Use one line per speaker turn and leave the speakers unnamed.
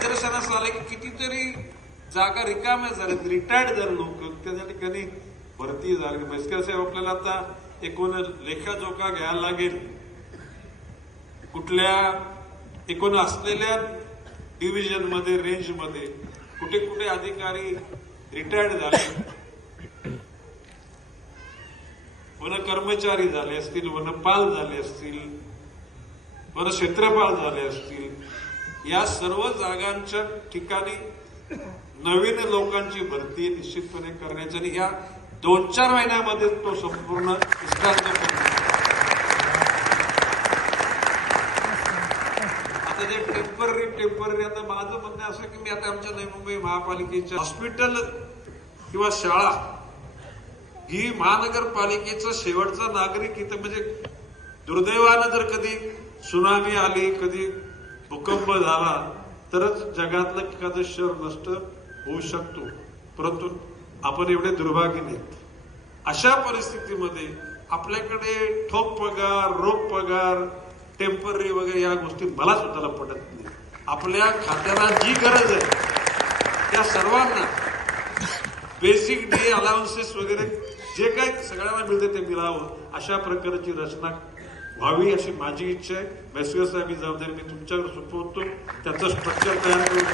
निदर्शनास आले की कितीतरी जागा रिकाम्या झाल्यात रिटायर्ड झाले लोक. त्या ठिकाणी भरती झाली. म्हैसकर साहेब आपल्याला आता एकूण लेखाजोखा घ्यायला लागेल. कुठल्या एकूण असलेल्या डिव्हिजनमध्ये रेंजमध्ये कुठे कुठे अधिकारी रिटायर्ड झाले. वन कर्मचारी झाले असतील वनपाल झाले असतील वन क्षेत्रपाल झाले असतील. या सर्व जागांच्या ठिकाणी नवीन लोकांची भरती निश्चितपणे करण्याची आणि या दोन चार महिन्यामध्ये तो संपूर्ण आता जे टेंपररी टेंपररी आता माझं म्हणणं असं की मी आता आमच्या नवी मुंबई महापालिकेच्या हॉस्पिटल किंवा शाळा ही महानगरपालिकेचा शेवटचा नागरिक इथं म्हणजे दुर्दैवानं जर कधी सुनामी आली कधी भूकंप झाला तरच जगातलं एखादं शहर नष्ट होऊ शकतो. परंतु आपण एवढे दुर्भाग्य नाहीत. अशा परिस्थितीमध्ये आपल्याकडे ठोक पगार रोख पगार टेंपररी वगैरे या गोष्टी मला सुद्धा पटत नाही. आपल्या खात्याला जी गरज आहे त्या सर्वांना बेसिक डे अलाउन्सेस वगैरे जे काही सगळ्यांना मिळते ते मिळावं अशा प्रकारची रचना व्हावी अशी माझी इच्छा आहे. मेसगर साहेब ही जबाबदारी मी तुमच्यावर सोपवतो. त्याचं स्ट्रक्चर तयार करून